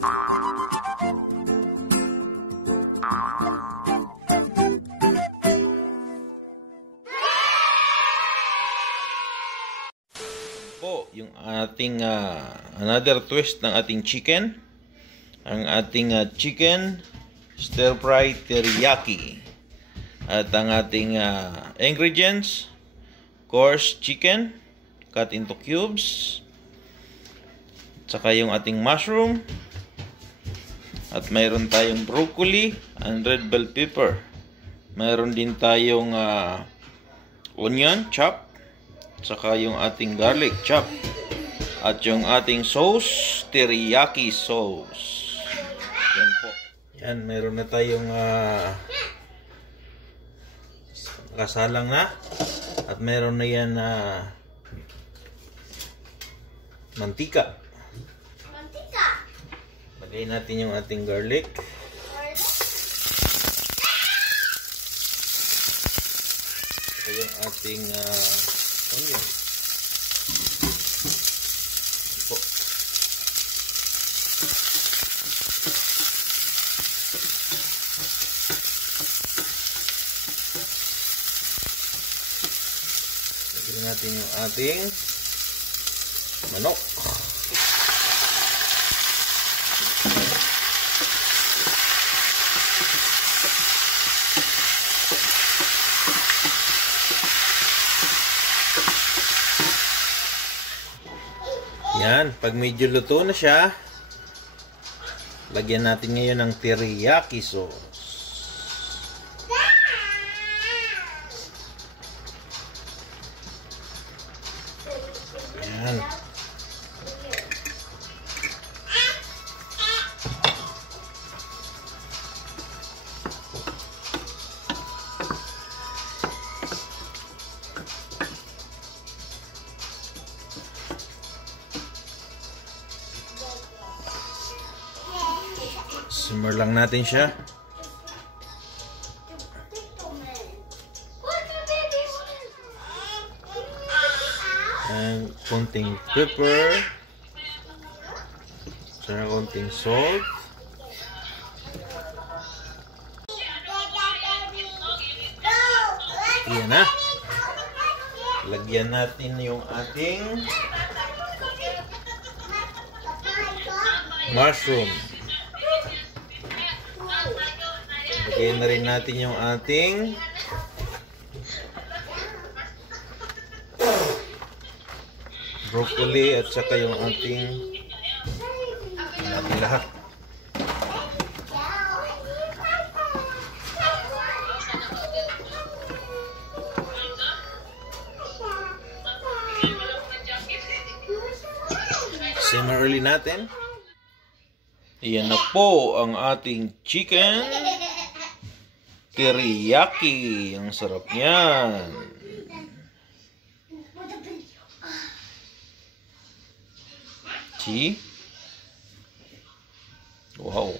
Po, yung ating another twist ng ating chicken. Ang ating chicken stir fry teriyaki. At ang ating ingredients, coarse chicken cut into cubes. Tsaka yung ating mushroom. At mayroon tayong broccoli and red bell pepper. Mayroon din tayong onion chop. Tsaka yung ating garlic chop. At yung ating sauce, teriyaki sauce. Yan po. Yan, meron na tayong kasalang na. At meron na yan mantika. Lagay natin yung ating garlic. Ito yung ating onion. Po. Lagyan natin yung ating manok. Yan, pag medyo luto na siya, lagyan natin ngayon ng teriyaki sauce. Yan. Simmer lang natin siya. And konting pepper. Saka konting salt. Yan na. Lagyan natin yung ating mushroom. Lagyan na rin natin yung ating broccoli at saka yung ating lahat. Simmer ulit natin. Iyan na po ang ating chicken teriyaki. Ang sarap niyan. See? Wow.